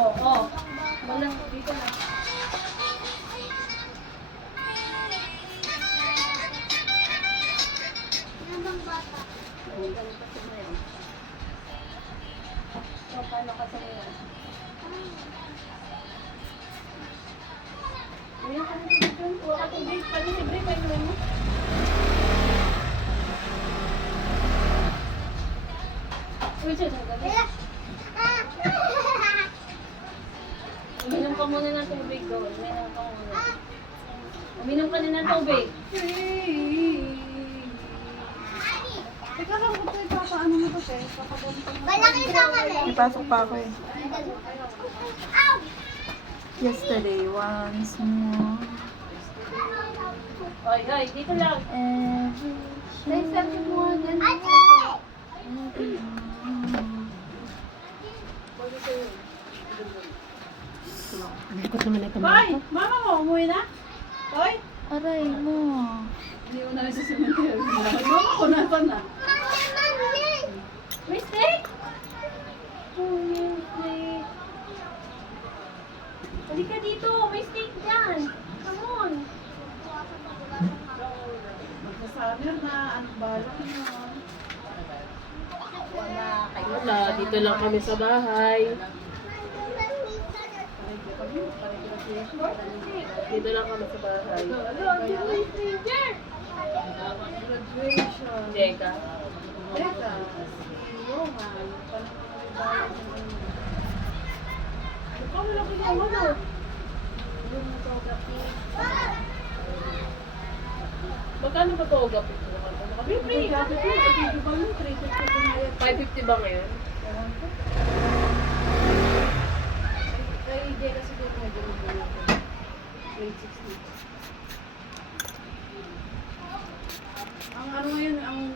Oo. Walang dito na. So, paano ka sa ngayon? Uyan ka na dito. Huwag ka tubig. Pwede si Bri, pwede mo. Uy, siya, galing. Uminom ka muna ng tubig ko. Uminom ka muna. Uminom ka na ng tubig. Teka lang, ito papaano mo to, te? Malaki sa akin. Ipasok pa ako eh. Yesterday, once more. Oy, oy, dito lang. May sabi mo din. Likot naman ito. Hoy, mama mo, umuwi na? Hoy? Aray mo. Hindi ko na sa cemetery. Mama ko, nasan na? May steak? Oh, may steak. Halika dito, may steak dyan. Come on. Magsasabi na, anong balak mo? Wala, dito lang kami sa bahay. Dito lang kami sa bahay. Graduation. Jeka. Teka, si Roman, Ikaw na lang kaya mo. Magkano ba ito o gapit mo? Free, grabe po. Ay, di ba yung 350 na yan? 550 ba ngayon? Kay Jay kasi doon medyo magulo ko. Grade 60.